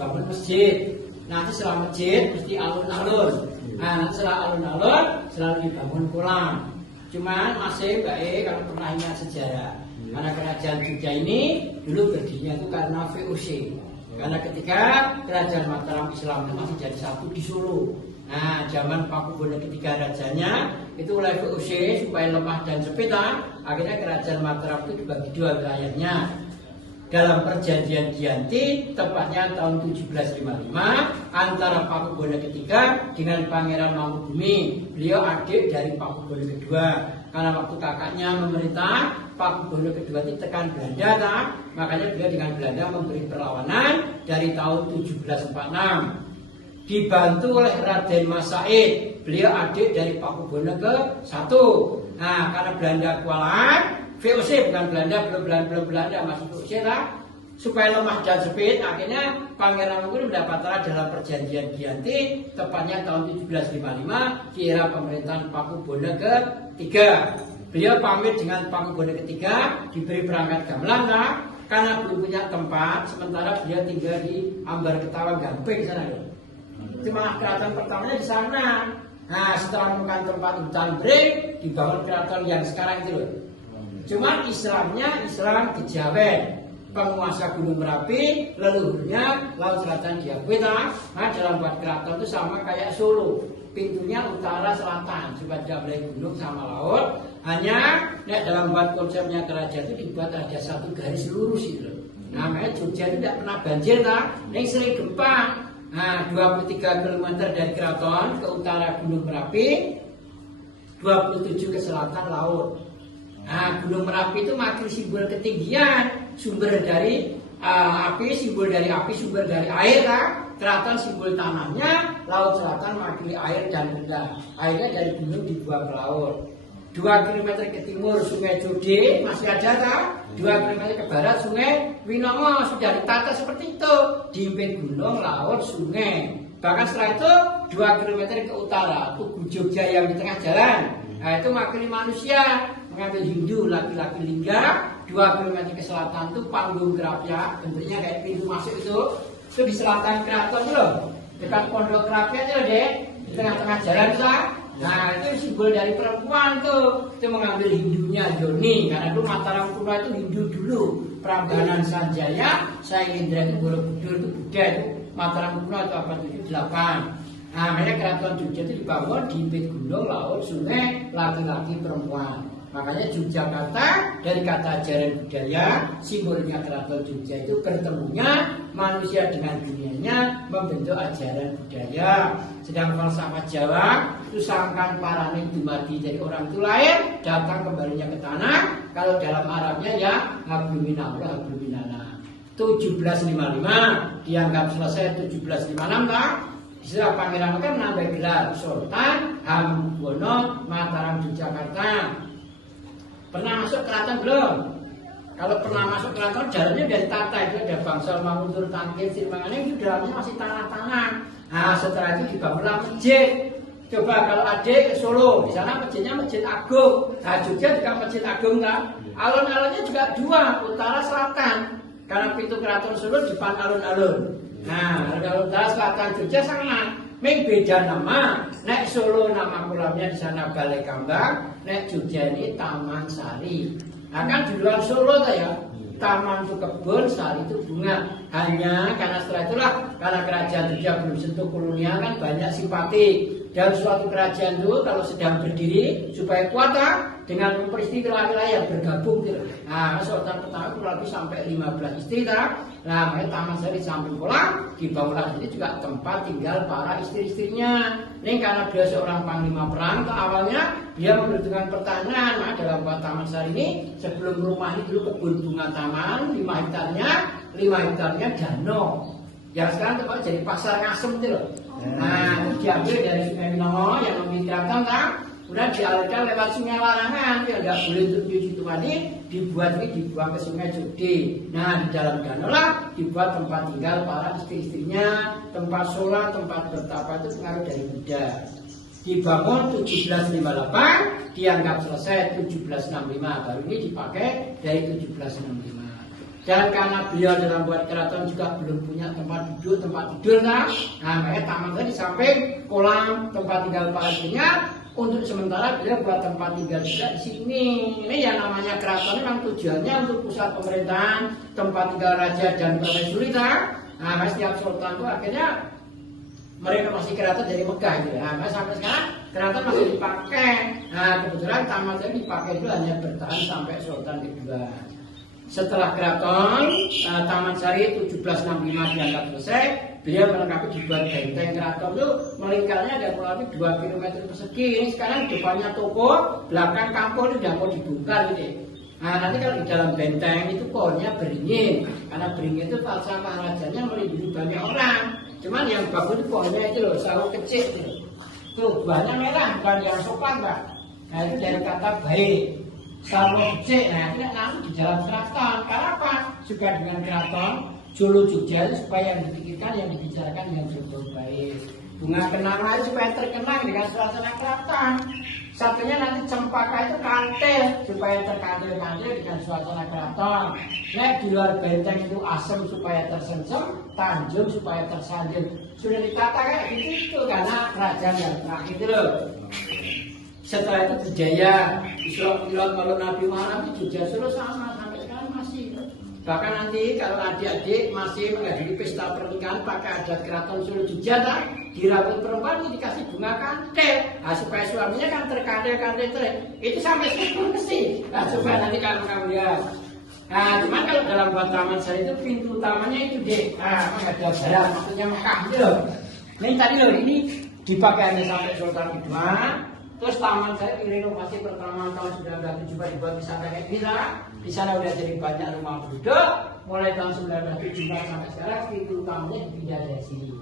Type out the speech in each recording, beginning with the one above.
dibangun masjid. Nanti setelah masjid mesti alun-alun. Nah, nanti setelah alun-alun selalu dibangun kolam. Cuman masih baik kalau pernah ingat sejarah. Karena kerajaan Jogja ini dulu berdirinya itu karena VOC. Karena ketika kerajaan Mataram Islam itu masih jadi satu di Solo. Nah, zaman Pakubuwono ketiga rajanya itu oleh VOC supaya lemah dan sempit, akhirnya kerajaan Mataram itu dibagi dua wilayahnya. Dalam perjanjian Giyanti tepatnya tahun 1755 antara Pakubuwono ketiga dengan Pangeran Mangkubumi. Beliau adik dari Pakubuwono kedua. Karena waktu kakaknya memerintah, Pakubuwono kedua itu tekan Belanda, makanya beliau dengan Belanda memberi perlawanan dari tahun 1746. Dibantu oleh Raden Mas Said, beliau adik dari Pakubuwono ke-1. Nah, karena Belanda kewalahan, VOC bukan Belanda, belum Belanda masih VOC lah. Supaya lemah dan sempit, akhirnya Pangeran Mangkubumi mendapat tanah dalam perjanjian Giyanti, tepatnya tahun 1755 di era pemerintahan Pakubuwono ketiga. Beliau pamit dengan Pakubuwono ketiga, diberi perangkat gamelan karena belum punya tempat, sementara beliau tinggal di Ambar Ketawang Gamping sana. Cuma keraton pertamanya di sana. Nah, setelah menemukan tempat hutan bering, dibangun keraton yang sekarang itu loh. Cuma Islamnya Islam Kejawen, penguasa Gunung Merapi, leluhurnya Laut Selatan diakui. Nah, dalam buat keraton itu sama kayak Solo, pintunya utara selatan, supaya tidak boleh gunung sama laut. Hanya dalam buat konsepnya kerajaan itu dibuat ada satu garis lurus itu. Namanya Jogja itu tidak pernah banjir, yang sering gempa. Nah, 23 km dari keraton ke utara Gunung Merapi, 27 ke selatan laut. Nah, Gunung Merapi itu makil simbol ketinggian, sumber dari api, simbol dari api, sumber dari air. Keraton simbol tanahnya, laut selatan makili air dan rendah. Airnya dari gunung dibuang ke laut. 2 km ke timur Sungai Jode masih ada 2 km ke barat Sungai Winongo sudah ditata seperti itu, diimpit gunung, laut, sungai. Bahkan setelah itu 2 km ke utara Tugu Jogja yang di tengah jalan. Nah, itu makili manusia, mengambil Hindu laki-laki lingga. 2 km ke selatan itu Panggung Kerapia, bentuknya kayak pintu masuk itu di selatan keraton itu loh, dekat Pondok Kerapia itu loh deh, di tengah-tengah jalan sah. Nah, itu simbol dari perempuan tuh. Itu mengambil Hindunya Yoni, karena itu Mataram kuno itu Hindu dulu. Prambanan Sanjaya, Sailendra itu Borobudur itu Buddha itu. Mataram kuno itu abad 78. Nah, makanya keraton Jogja itu dibangun di bit gunung, laut, sungai, laki-laki, perempuan. Makanya Yogyakarta dari kata ajaran budaya, simbolnya keraton Jogja itu bertemunya manusia dengan dunianya membentuk ajaran budaya. Sedang falsafah Jawa itu sangkan parane dumadi, dari orang itu lahir datang kembalinya ke tanah. Kalau dalam Arabnya ya habluminallah habluminana. 1755 dianggap selesai 1756 istilah Pangeran kan menambah gelar Sultan Hamengkubuwono Mataram Yogyakarta. Pernah masuk keraton belum? Kalau pernah masuk keraton, jalannya dari tata itu ada bangsal, manguntur, tangkir, sirmangan, itu dalamnya masih tanah-tanah. Nah, setelah itu dibangunlah masjid. Coba kalau adik ke Solo, di sana masjidnya Masjid Agung. Nah, Jogja juga Masjid Agung kan? Alun-alunnya juga 2, utara selatan. Karena pintu keraton Solo depan alun-alun. Nah, kalau utara selatan Jogja sama. Ming beda nama, nek Solo nama kolamnya di sana Balai Kambang, nek Jogja ini Taman Sari. Nah, kan di luar Solo tuh ya, taman itu kebun, sari itu bunga. Hanya karena setelah itulah, karena kerajaan Jogja belum sentuh kolonial kan banyak simpati. Dan suatu kerajaan itu kalau sedang berdiri supaya kuat dengan memperistri wilayah bergabung. Nah, Sultan pertama kurang lebih sampai 15 istri. Nah, Taman Sari samping kolam dibangunlah ini juga tempat tinggal para istri-istrinya. Ini karena beliau seorang panglima perang, ke awalnya dia membutuhkan pertahanan. Nah, dalam buat Taman Sari ini sebelum rumah ini dulu kebun bunga taman 5 hektarnya danau. Yang sekarang tempat jadi pasar ngasem itu loh. Nah, itu diambil dari Sungai Winongo yang memikirkan kemudian dialirkan lewat Sungai Larangan yang tidak boleh untuk di situ tadi dibuang ke Sungai Jode. Nah, di dalam danau lah dibuat tempat tinggal para istri-istrinya, tempat sholat, tempat bertapa. Itu pengaruh dari Buddha. Dibangun 1758, dianggap selesai 1765, baru ini dipakai dari 1765. Dan karena beliau dalam buat keraton juga belum punya tempat tidur nah makanya taman tadi di samping kolam tempat tinggal para jeniat. Untuk sementara beliau buat tempat tinggal juga di sini. Ini yang namanya keraton memang tujuannya untuk pusat pemerintahan, tempat tinggal raja dan permaisuri. Nah, setiap sultan itu akhirnya merenovasi keraton dari Megah gitu. Nah, sampai sekarang keraton masih dipakai. Nah, kebetulan taman tadi dipakai itu hanya bertahan sampai sultan kedua. Setelah keraton, Taman Sari 1765 dianggap selesai, beliau melengkapi dibuat benteng keraton itu melingkarnya ada kurang lebih 2 km persegi. Ini sekarang depannya toko, belakang kampung itu sudah mau dibuka gitu. Nah nanti kalau di dalam benteng itu pohonnya beringin, karena beringin itu falsafah rajanya melindungi banyak orang. Cuman yang bagus itu pohonnya itu loh, sawo kecil itu. Tuh buahnya merah, bukan yang sopan Pak. Nah itu dari kata baik. Sawo kecil, nah itu nanti di dalam keraton. Karena apa? Juga dengan keraton Jolo Jogja supaya yang dipikirkan, yang dibicarakan yang cukup baik. Bunga kenanga itu supaya terkenang dengan suasana keraton. Satunya nanti cempaka itu kantil supaya terkantil-kantil dengan suasana keraton. Nah di luar benteng itu asem supaya tersencem, tanjung supaya tersanjung. Sudah ditata kayak gitu karena kerajaan yang terakhir itu loh. Setelah itu Jogja, Islam kalau Nabi Muhammad itu Jogja Solo sama sampai sekarang masih. Bahkan nanti kalau adik-adik masih menghadiri pesta pernikahan pakai adat keraton Solo Jogja, dirambut perempuan itu dikasih bunga kantil, nah, supaya suaminya kan terkantil terus. Itu sampai sepuluh mesti, nah, supaya nanti kamu lihat. Nah, cuman kalau dalam buat Taman Sari itu pintu utamanya itu deh, menghadap barat, maksudnya Mekah gitu loh. Ini tadi loh, ini dipakai hanya sampai Sultan kedua. Terus Taman Sari direnovasi pertama tahun 1907 dibuat wisata kayak gila. Di sana udah jadi banyak rumah penduduk. Mulai tahun 1974 sampai sekarang pintu utamanya dipindah dari sini.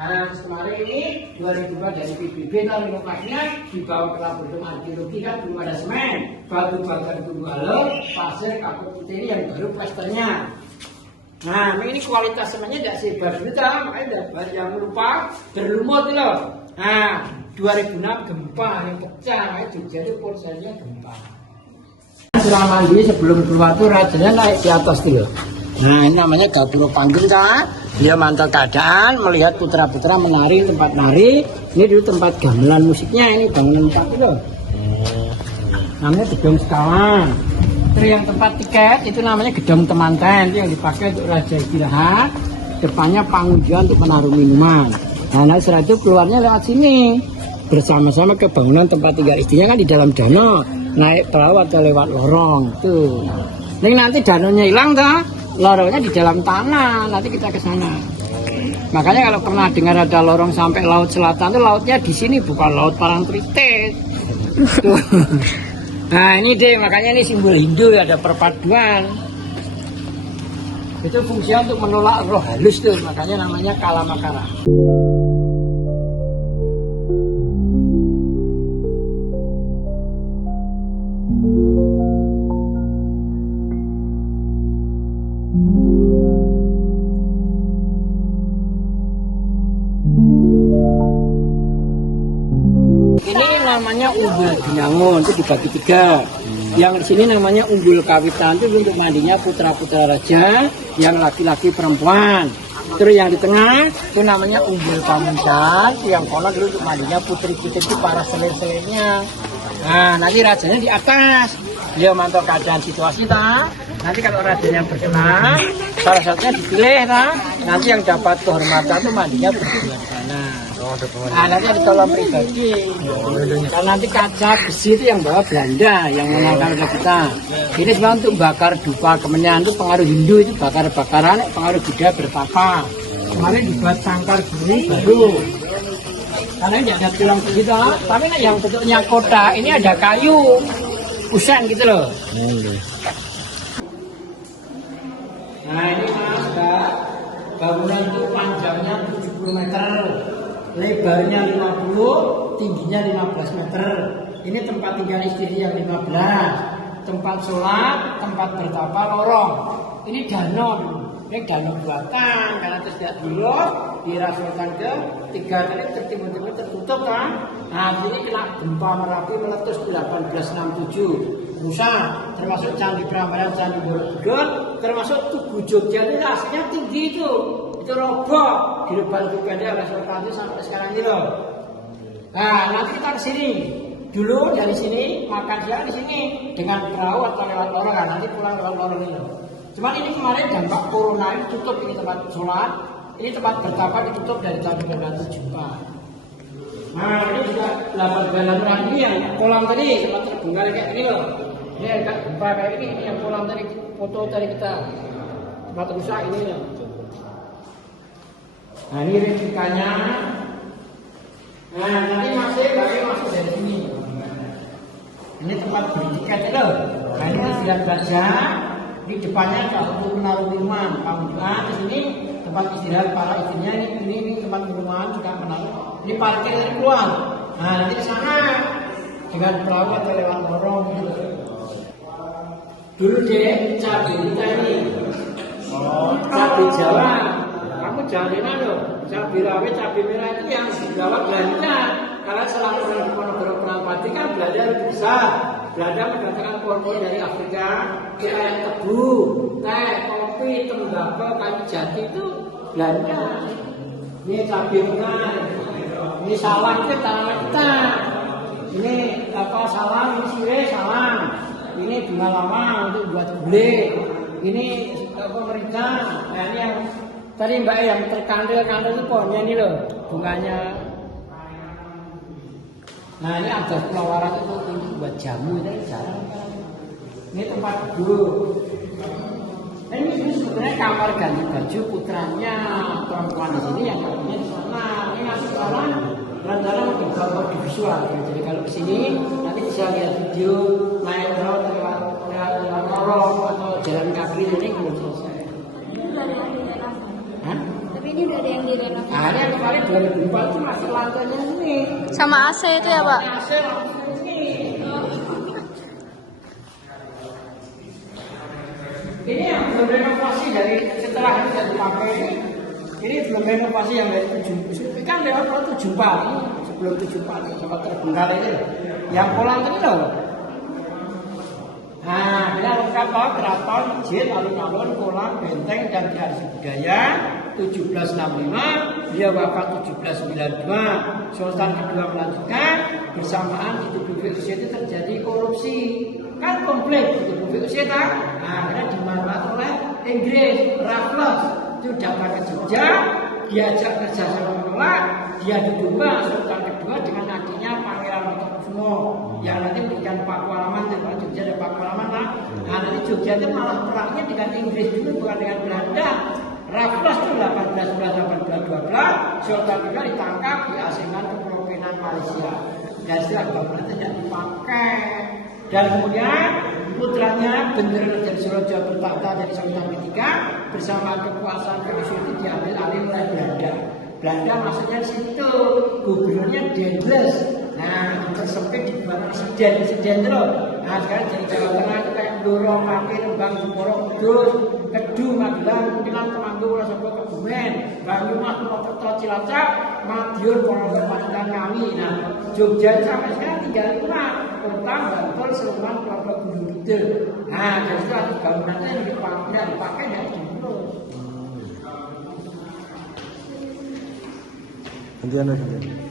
Nah, terus kemarin ini 2002 dari PBB tahun renovasinya dibawa ke laboratorium arkeologi kan belum ada semen, batu bakar gunung halo, pasir, kapur putih yang baru plasternya. Nah, ini kualitas semennya tidak sebar dulu, makanya banyak yang lupa berlumut loh. Nah, 2006 gempa yang pecah, Jogja itu porsinya gempa. Selama ini sebelum keluar tuh rajanya naik di atas tuh. Nah ini namanya Gapuro Panggil kan. Dia mantau keadaan, melihat putra-putra menari tempat nari. Ini dulu tempat gamelan musiknya, ini bangunan 4 itu. Namanya Gedung Sekawan. Terus yang tempat tiket itu namanya Gedung Temanten, itu yang dipakai untuk raja istirahat. Depannya pengunjung untuk menaruh minuman. Nah setelah itu keluarnya lewat sini. Bersama-sama ke bangunan tempat tinggal istrinya kan di dalam danau, naik perahu atau lewat lorong tuh. Ini nanti danaunya hilang dah, lorongnya di dalam tanah, nanti kita ke sana. Makanya kalau pernah dengar ada lorong sampai laut selatan tuh lautnya di sini bukan laut Parangtritis. Nah ini deh makanya ini simbol Hindu ada perpaduan. Itu fungsinya untuk menolak roh halus tuh, makanya namanya Kalamakara. Namanya Umbul Binangun itu dibagi 3. Yang di sini namanya Umbul Kawitan itu untuk mandinya putra-putra raja, yang laki-laki perempuan. Terus yang di tengah itu namanya Umbul Pamunjan, yang kono dulu untuk mandinya putri-putri itu para selir-selirnya. Nah nanti rajanya di atas, dia mantau keadaan situasi tak. Nanti kalau rajanya berkenan, salah satunya dipilih tak. Nanti yang dapat kehormatan itu mandinya berdua di sana. Nah, nanti ada kolam pribadi. Kalau nanti kaca besi itu yang bawa Belanda, yang menangkal ke kita. Ini sebenarnya untuk bakar dupa kemenyan itu pengaruh Hindu itu bakar-bakaran, pengaruh Buddha bertapa. Kemarin dibuat sangkar gini baru. Karena ini ada tulang begitu, tapi yang bentuknya kotak ini ada kayu, pusan gitu loh. Nah ini mas, bangunan itu panjangnya 70 meter. Lebarnya 50, tingginya 15 meter. Ini tempat tinggal istri yang 15. Tempat sholat, tempat bertapa, lorong. Ini danau dulu. Ini danau buatan karena tidak dulu dirasulkan ke 3 kali tertimur-timur tertutup kan. Nah ini kena gempa Merapi meletus 1867. Rusak termasuk Candi Prambanan, Candi Borobudur, termasuk Tugu Jogja itu aslinya tinggi itu roboh di depan Tugu ada Sultan itu sampai sekarang ini loh. Nah nanti kita ke sini dulu dari sini makan siang di sini dengan perahu atau lewat lorong, nanti pulang lewat lorong ini loh. Cuman ini kemarin dampak corona ini tutup ini tempat sholat, ini tempat bertapa ditutup dari tahun 1974. Nah ini juga 8 bulan terakhir ini yang kolam tadi sempat terbongkar kayak gini loh. Ini agak gempa kayak ini yang kolam tadi foto tadi kita tempat rusak ini loh. Nah ini replikanya. Nah nanti masuk dari sini. Ini tempat beli tiket itu. Nah ini istirahat baca. Di depannya ada untuk menaruh minuman. Panggilan di sini tempat istirahat para istrinya. Ini tempat minuman juga menaruh. Ini parkir dari keluar. Nah nanti ke sana dengan perahu atau lewat lorong gitu. Dulu deh cabai kita ini. Cabai Jawa. Kamu jangan enak loh. Cabai rawit, cabai merah itu yang dibawa Belanda. Karena selama Diponegoro Perang Pati kan Belanda lebih besar. Belanda mendatangkan kol-kol dari Afrika, kayak tebu, teh, kopi, tembakau, kayu jati itu Belanda. Ini cabai merah. Ini salam kita. Ini salam, ini sirih salam. Ini bunga lama untuk buat gulai. Ini pemerintah. Nah ini yang tadi Mbak yang terkandil itu pohonnya ini loh, bunganya. Nah ini ada pelawaran itu untuk buat jamu ini jarang. Ini tempat duduk. Ini sebenarnya kamar ganti baju putranya perempuan di sini yang kamarnya di sana. Ini masih jalan jalan di visual. Jadi kalau ke sini nanti bisa lihat video naik drone lewat lorong atau jalan kaki ini belum selesai. Tapi ini udah ada yang direnovasi. Nah, ini yang kemarin 2004 itu masih lantainya ini. Sama AC itu ya, Pak? AC ini. Ini yang belum renovasi dari setelah ini sudah dipakai ini. Ini belum renovasi yang dari 70. Kan lewat 74 ini sebelum 74 sempat terbengkalai ini. Yang kolam ini loh. Nah, ini lengkap keraton, masjid, alun-alun, kolam, benteng dan tradisi budaya. 1765, dia wafat 1792. Sultan kedua melanjutkan bersamaan di tubuh VOC itu terjadi korupsi. Kan komplit di tubuh VOC kan? Nah, akhirnya dimanfaatkan oleh Inggris, Raffles itu datang ke Jogja, diajak kerja sama menolak, dia didomba Sultan kedua dengan adiknya Pangeran Mangkukusumo yang nanti memberikan Pakualaman, di Jogja ada Pakualaman lah. Nah, nanti Jogja itu malah perangnya dengan Inggris dulu bukan dengan Belanda. Raffles itu 1811-1812, Sultan kedua ditangkap, diasingkan ke Pulau Penang, Malaysia. Dan setelah bangunan tidak dipakai. Dan kemudian putranya Benderang dari Surojo bertahta dari Sultan ketiga, bersama kekuasaan VOC itu diambil alih oleh Belanda. Belanda maksudnya di situ, gubernurnya Dendles. Nah, tersempit dibuat presiden terus. Nah, sekarang jadi Jawa Tengah itu kayak Blora, Pati, Rembang, Jeporo, Kudus, Kedu, Magelang, Pinang, Temanggung, Wonosobo, Kebumen, Banyumas, Purwokerto, Cilacap, Madiun, Ponorogo, Pacitan, Ngawi. Nah, Jogja sampai sekarang tinggal 5, Kota, Bantul, Sleman, Pulau Gunung Kidul. Nah, dari situ ada bangunannya yang dipakai dari dulu. Gantian.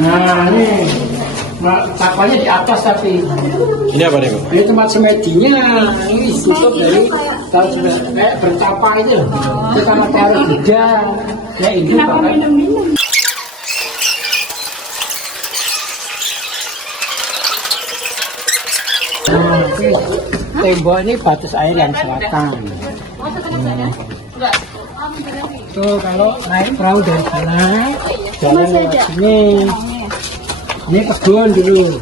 Nah, ini kapalnya di atas tapi. Ini apa nih, Bu? Ini tempat semedinya. Ini tutup dari kalau sudah kayak bertapa itu. Kita matahari beda. Kayak ini Pak. Nah, oke. Tembok ini batas air yang selatan. Tuh kalau naik perahu dari sana, jalan lewat sini. Ini kebun dulu.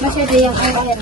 Masih ada yang air.